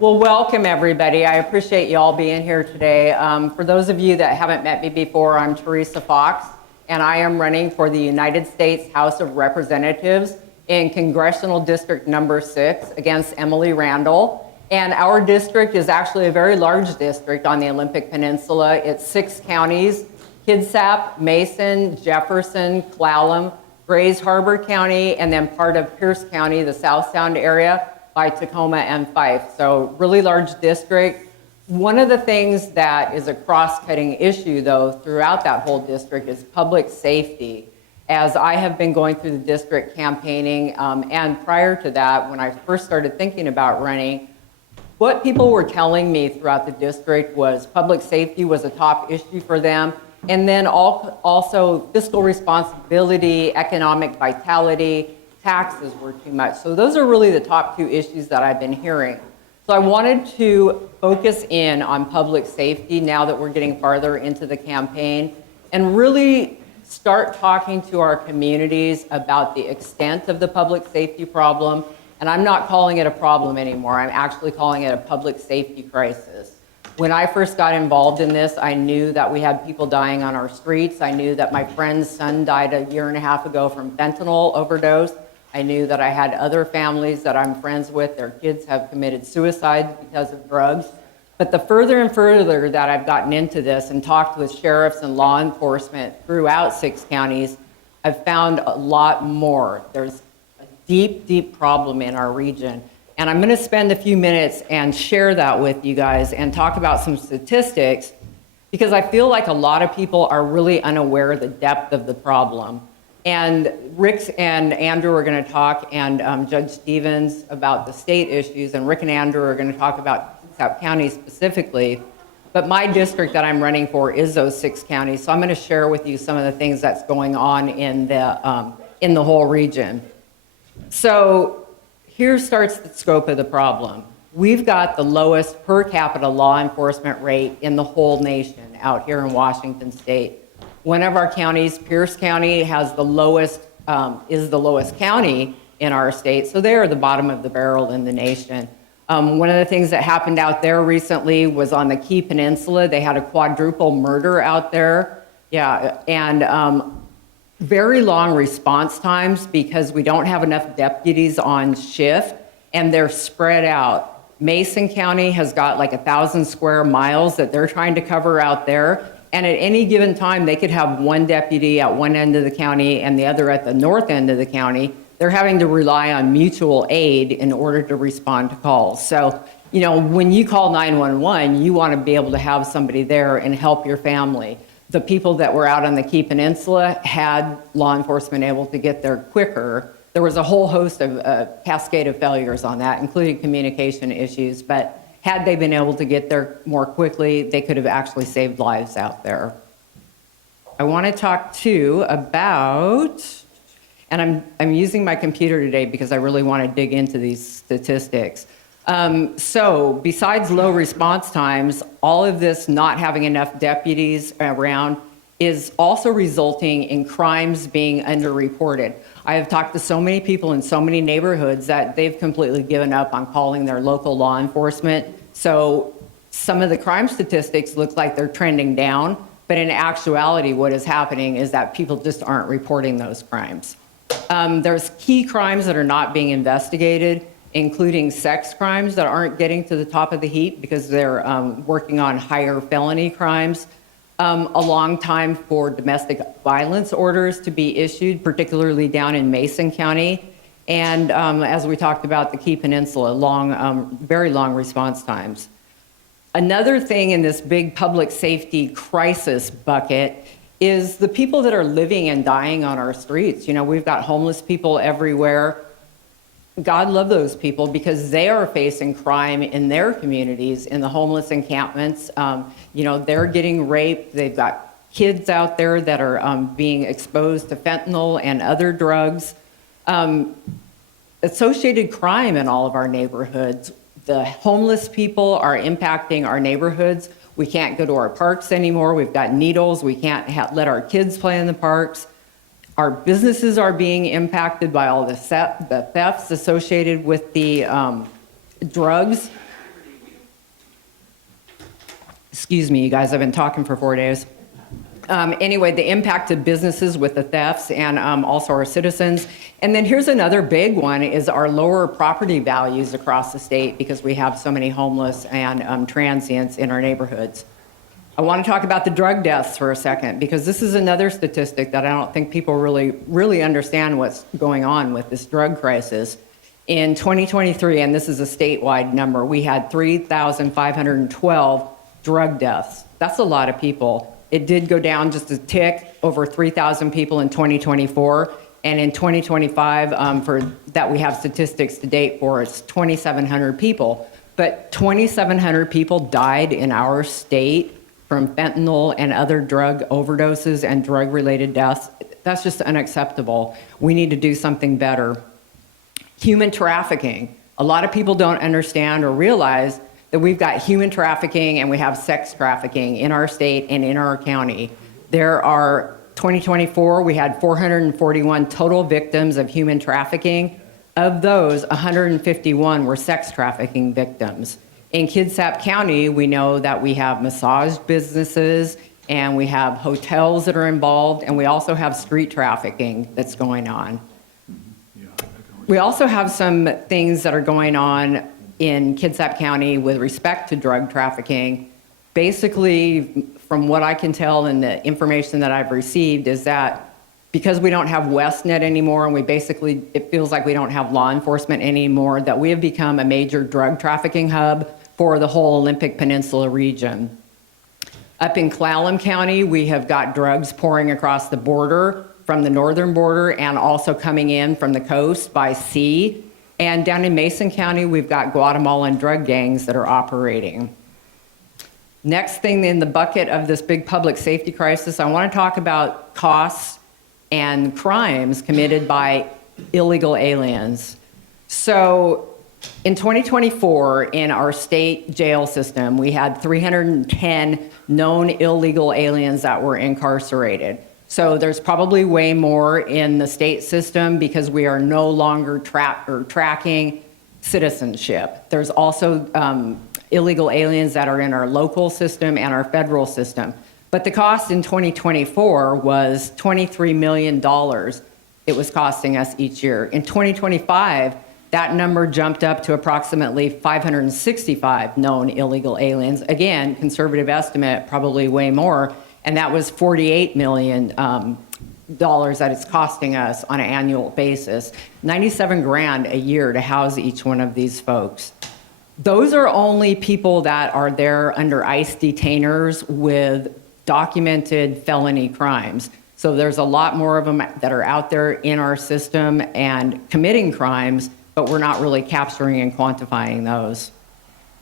Well, welcome everybody. I appreciate you all being here today. For those of you that haven't met me before, I'm Teresa Fox, and I am running for the United States House of Representatives in Congressional District number 6 against Emily Randall. And our district is actually a very large district on the Olympic Peninsula. It's 6 counties: Kitsap, Mason, Jefferson, Clallam, Grays Harbor County, and then part of Pierce County, the South Sound area, by Tacoma and Fife. So really large district. One of the things that is a cross-cutting issue though throughout that whole district is public safety. As I have been going through the district campaigning, and prior to that, when I first started thinking about running, what people were telling me throughout the district was public safety was a top issue for them, and then also fiscal responsibility, economic vitality, taxes were too much. So those are really the top 2 issues that I've been hearing. So I wanted to focus in on public safety now that we're getting farther into the campaign and really start talking to our communities about the extent of the public safety problem. And I'm not calling it a problem anymore. I'm actually calling it a public safety crisis. When I first got involved in this, I knew that we had people dying on our streets. I knew that my friend's son died a year and a half ago from fentanyl overdose. I knew that I had other families that I'm friends with, their kids have committed suicide because of drugs. But the further and further that I've gotten into this and talked with sheriffs and law enforcement throughout 6 counties, I've found a lot more. There's a deep, deep problem in our region. And I'm gonna spend a few minutes and share that with you guys and talk about some statistics, because I feel like a lot of people are really unaware of the depth of the problem. And Rick and Andrew are gonna talk, and Judge Stevens, about the state issues, and Rick and Andrew are gonna talk about Kitsap County specifically. But my district that I'm running for is those 6 counties, so I'm gonna share with you some of the things that's going on in the whole region. So here starts the scope of the problem. We've got the lowest per capita law enforcement rate in the whole nation out here in Washington State. One of our counties, Pierce County, has the lowest, is the lowest county in our state, so they're the bottom of the barrel in the nation. One of the things that happened out there recently was on the Key Peninsula. They had a quadruple murder out there. Yeah, and very long response times because we don't have enough deputies on shift and they're spread out. Mason County has got like 1,000 square miles that they're trying to cover out there. And at any given time, they could have one deputy at one end of the county and the other at the north end of the county. They're having to rely on mutual aid in order to respond to calls. So, you know, when you call 911, you want to be able to have somebody there and help your family. The people that were out on the Key Peninsula had law enforcement able to get there quicker. There was a whole host of cascade of failures on that, including communication issues, but had they been able to get there more quickly, they could have actually saved lives out there. I want to talk too about, and I'm using my computer today because I really want to dig into these statistics. So besides low response times, all of this not having enough deputies around is also resulting in crimes being underreported. I have talked to so many people in so many neighborhoods that they've completely given up on calling their local law enforcement. So some of the crime statistics look like they're trending down, but in actuality, what is happening is that people just aren't reporting those crimes. There's key crimes that are not being investigated, including sex crimes that aren't getting to the top of the heap because they're working on higher felony crimes. A long time for domestic violence orders to be issued, particularly down in Mason County. And as we talked about, the Key Peninsula, very long response times. Another thing in this big public safety crisis bucket is the people that are living and dying on our streets. You know, we've got homeless people everywhere. God love those people because they are facing crime in their communities, in the homeless encampments. You know, they're getting raped. They've got kids out there that are being exposed to fentanyl and other drugs. Associated crime in all of our neighborhoods. The homeless people are impacting our neighborhoods. We can't go to our parks anymore. We've got needles. We can't let our kids play in the parks. Our businesses are being impacted by all the thefts associated with the drugs. Excuse me, you guys, I've been talking for 4 days. Anyway, the impact of businesses with the thefts and also our citizens. And then here's another big one is our lower property values across the state because we have so many homeless and transients in our neighborhoods. I want to talk about the drug deaths for a second because this is another statistic that I don't think people really understand what's going on with this drug crisis. In 2023, and this is a statewide number, we had 3,512 drug deaths. That's a lot of people. It did go down just a tick, over 3,000 people in 2024. And in 2025, for that we have statistics to date for, it's 2,700 people. But 2,700 people died in our state from fentanyl and other drug overdoses and drug-related deaths. That's just unacceptable. We need to do something better. Human trafficking. A lot of people don't understand or realize that we've got human trafficking and we have sex trafficking in our state and in our county. There are, 2024, we had 441 total victims of human trafficking. Of those, 151 were sex trafficking victims. In Kitsap County, we know that we have massage businesses and we have hotels that are involved, and we also have street trafficking that's going on. We also have some things that are going on in Kitsap County with respect to drug trafficking. Basically, from what I can tell and the information that I've received is that because we don't have WestNet anymore and it feels like we don't have law enforcement anymore, that we have become a major drug trafficking hub for the whole Olympic Peninsula region. Up in Clallam County, we have got drugs pouring across the border from the northern border and also coming in from the coast by sea. And down in Mason County, we've got Guatemalan drug gangs that are operating. Next thing in the bucket of this big public safety crisis, I want to talk about costs and crimes committed by illegal aliens. So in 2024, in our state jail system, we had 310 known illegal aliens that were incarcerated. So there's probably way more in the state system because we are no longer tracking citizenship. There's also illegal aliens that are in our local system and our federal system. But the cost in 2024 was $23 million it was costing us each year. In 2025, that number jumped up to approximately 565 known illegal aliens. Again, conservative estimate, probably way more. And that was $48 million that it's costing us on an annual basis. 97 grand a year to house each one of these folks. Those are only people that are there under ICE detainers with documented felony crimes. So there's a lot more of them that are out there in our system and committing crimes, but we're not really capturing and quantifying those.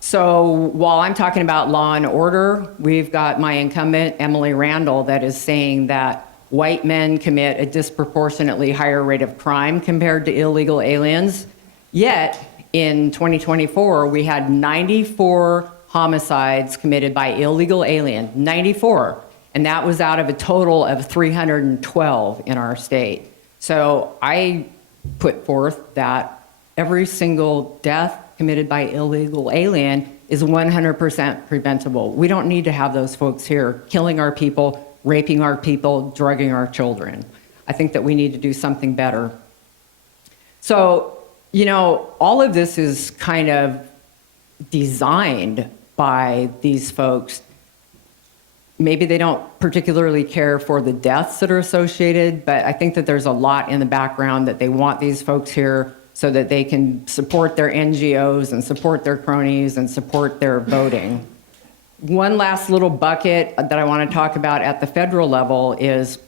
So while I'm talking about law and order, we've got my incumbent, Emily Randall, that is saying that white men commit a disproportionately higher rate of crime compared to illegal aliens. Yet, in 2024, we had 94 homicides committed by illegal alien, 94. And that was out of a total of 312 in our state. So I put forth that every single death committed by illegal alien is 100% preventable. We don't need to have those folks here killing our people, raping our people, drugging our children. I think that we need to do something better. So, you know, all of this is kind of designed by these folks. Maybe they don't particularly care for the deaths that are associated, but I think that there's a lot in the background that they want these folks here so that they can support their NGOs and support their cronies and support their voting. One last little bucket that I want to talk about at the federal level is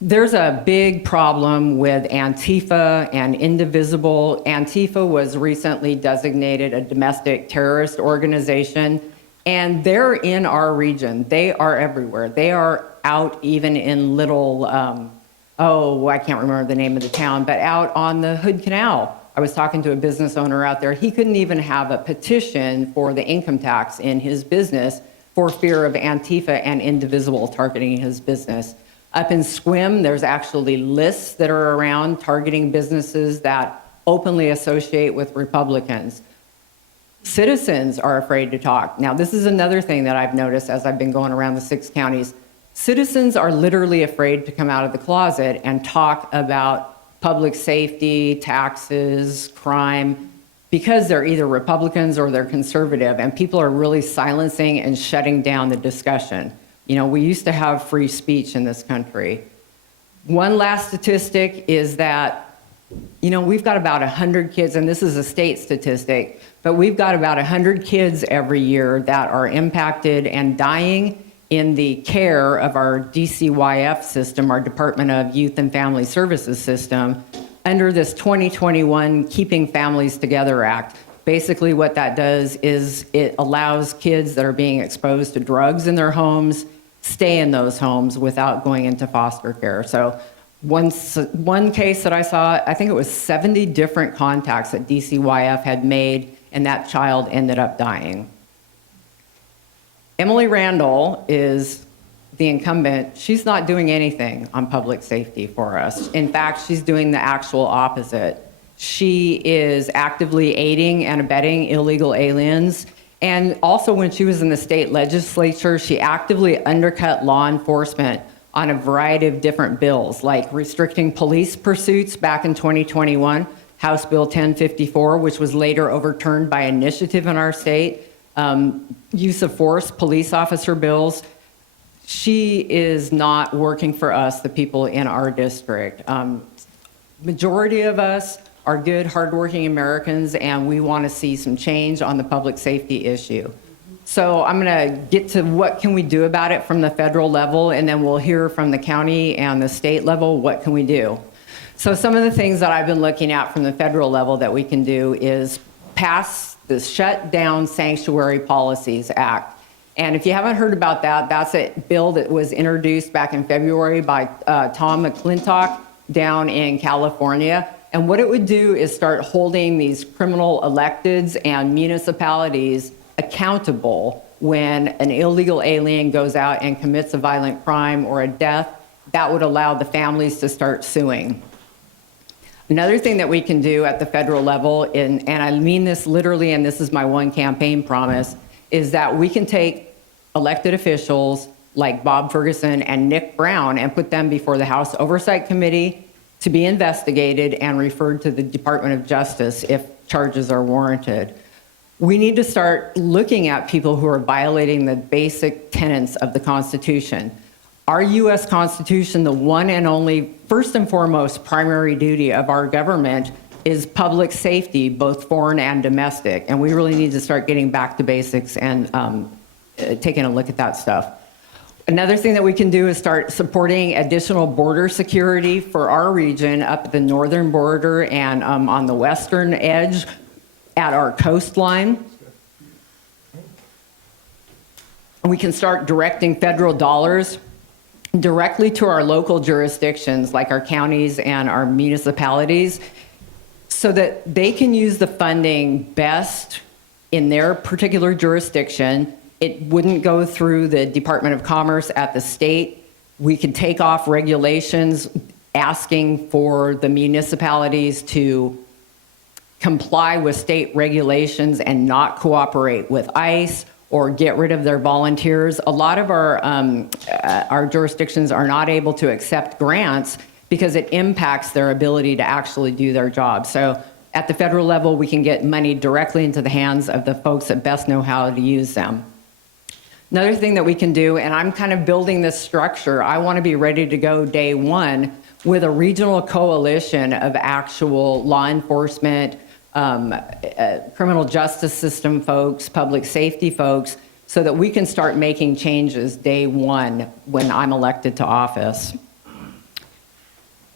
there's a big problem with Antifa and Indivisible. Antifa was recently designated a domestic terrorist organization, and they're in our region. They are everywhere. They are out even in little, I can't remember the name of the town, but out on the Hood Canal. I was talking to a business owner out there. He couldn't even have a petition for the income tax in his business for fear of Antifa and Indivisible targeting his business. Up in Sequim, there's actually lists that are around targeting businesses that openly associate with Republicans. Citizens are afraid to talk. Now, this is another thing that I've noticed as I've been going around the 6 counties. Citizens are literally afraid to come out of the closet and talk about public safety, taxes, crime, because they're either Republicans or they're conservative, and people are really silencing and shutting down the discussion. You know, we used to have free speech in this country. One last statistic is that, you know, we've got about 100 kids, and this is a state statistic, but we've got about 100 kids every year that are impacted and dying in the care of our DCYF system, our Department of Youth and Family Services system, under this 2021 Keeping Families Together Act. Basically what that does is it allows kids that are being exposed to drugs in their homes stay in those homes without going into foster care. So one case that I saw, I think it was 70 different contacts that DCYF had made, and that child ended up dying. Emily Randall is the incumbent. She's not doing anything on public safety for us. In fact, she's doing the actual opposite. She is actively aiding and abetting illegal aliens. And also when she was in the state legislature, she actively undercut law enforcement on a variety of different bills, like restricting police pursuits back in 2021, House Bill 1054, which was later overturned by initiative in our state, use of force, police officer bills. She is not working for us, the people in our district. Majority of us are good, hardworking Americans, and we want to see some change on the public safety issue. So I'm going to get to what can we do about it from the federal level, and then we'll hear from the county and the state level, what can we do? So some of the things that I've been looking at from the federal level that we can do is pass the Shut Down Sanctuary Policies Act. And if you haven't heard about that, that's a bill that was introduced back in February by Tom McClintock down in California. And what it would do is start holding these criminal electeds and municipalities accountable when an illegal alien goes out and commits a violent crime or a death. That would allow the families to start suing. Another thing that we can do at the federal level, and I mean this literally, and this is my one campaign promise, is that we can take elected officials like Bob Ferguson and Nick Brown and put them before the House Oversight Committee to be investigated and referred to the Department of Justice if charges are warranted. We need to start looking at people who are violating the basic tenets of the Constitution. Our U.S. Constitution, the one and only, first and foremost, primary duty of our government is public safety, both foreign and domestic. And we really need to start getting back to basics and taking a look at that stuff. Another thing that we can do is start supporting additional border security for our region up at the northern border and on the western edge at our coastline. We can start directing federal dollars directly to our local jurisdictions, like our counties and our municipalities, so that they can use the funding best in their particular jurisdiction. It wouldn't go through the Department of Commerce at the state. We could take off regulations asking for the municipalities to comply with state regulations and not cooperate with ICE or get rid of their volunteers. A lot of our jurisdictions are not able to accept grants because it impacts their ability to actually do their job. So at the federal level, we can get money directly into the hands of the folks that best know how to use them. Another thing that we can do, and I'm kind of building this structure, I want to be ready to go day one with a regional coalition of actual law enforcement, criminal justice system folks, public safety folks, so that we can start making changes day one when I'm elected to office.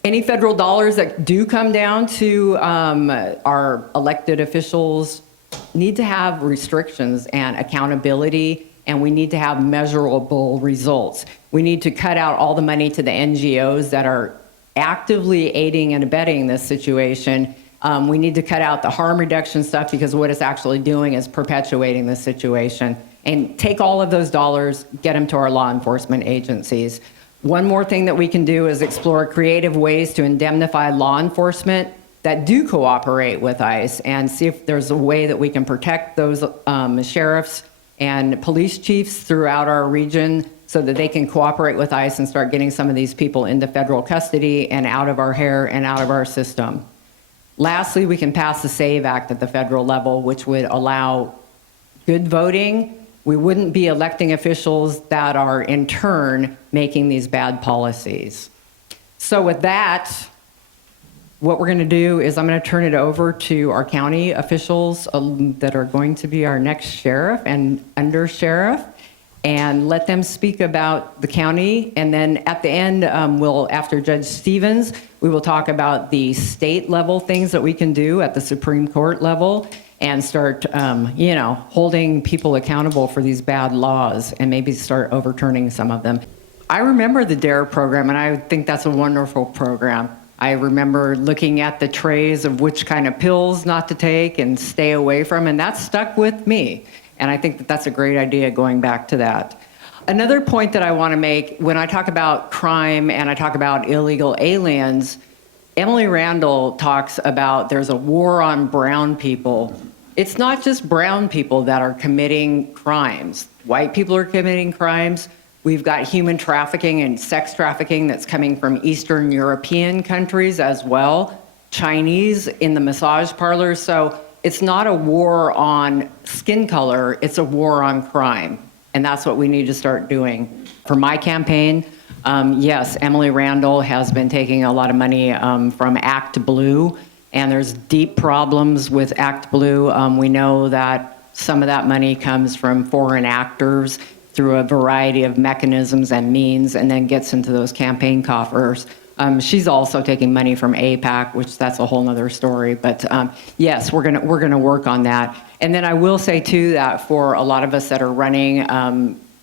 Any federal dollars that do come down to our elected officials need to have restrictions and accountability, and we need to have measurable results. We need to cut out all the money to the NGOs that are actively aiding and abetting this situation. We need to cut out the harm reduction stuff because what it's actually doing is perpetuating this situation. And take all of those dollars, get them to our law enforcement agencies. One more thing that we can do is explore creative ways to indemnify law enforcement that do cooperate with ICE and see if there's a way that we can protect those sheriffs and police chiefs throughout our region so that they can cooperate with ICE and start getting some of these people into federal custody and out of our hair and out of our system. Lastly, we can pass the SAVE Act at the federal level, which would allow good voting. We wouldn't be electing officials that are in turn making these bad policies. So with that, what we're going to do is I'm going to turn it over to our county officials that are going to be our next sheriff and under sheriff, and let them speak about the county. And then at the end, after Judge Stevens, we will talk about the state level things that we can do at the Supreme Court level and start, holding people accountable for these bad laws and maybe start overturning some of them. I remember the DARE program, and I think that's a wonderful program. I remember looking at the trays of which kind of pills not to take and stay away from, and that stuck with me. And I think that that's a great idea going back to that. Another point that I want to make, when I talk about crime and I talk about illegal aliens, Emily Randall talks about there's a war on brown people. It's not just brown people that are committing crimes. White people are committing crimes. We've got human trafficking and sex trafficking that's coming from Eastern European countries as well, Chinese in the massage parlors. So it's not a war on skin color, it's a war on crime. And that's what we need to start doing. For my campaign, yes, Emily Randall has been taking a lot of money from Act Blue, and there's deep problems with Act Blue. We know that some of that money comes from foreign actors through a variety of mechanisms and means, and then gets into those campaign coffers. She's also taking money from AIPAC, which that's a whole nother story. But yes, we're gonna work on that. And then I will say too that for a lot of us that are running,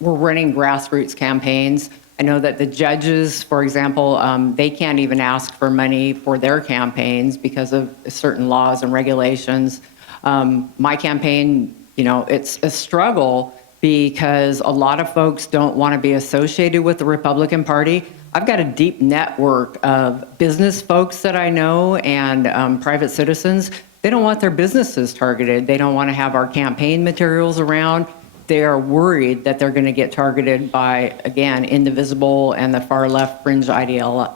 we're running grassroots campaigns. I know that the judges, for example, they can't even ask for money for their campaigns because of certain laws and regulations. My campaign, it's a struggle because a lot of folks don't want to be associated with the Republican Party. I've got a deep network of business folks that I know and private citizens. They don't want their businesses targeted. They don't want to have our campaign materials around. They are worried that they're going to get targeted by, again, indivisible and the far left fringe ideologue.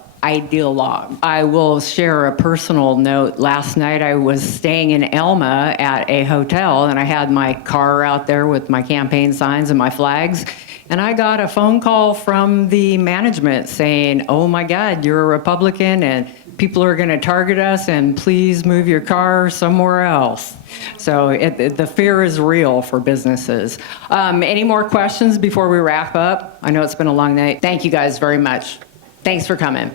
I will share a personal note. Last night I was staying in Elma at a hotel, and I had my car out there with my campaign signs and my flags, and I got a phone call from the management saying, "Oh my God, you're a Republican and people are going to target us, and please move your car somewhere else." So the fear is real for businesses. Any more questions before we wrap up? I know it's been a long night. Thank you guys very much. Thanks for coming.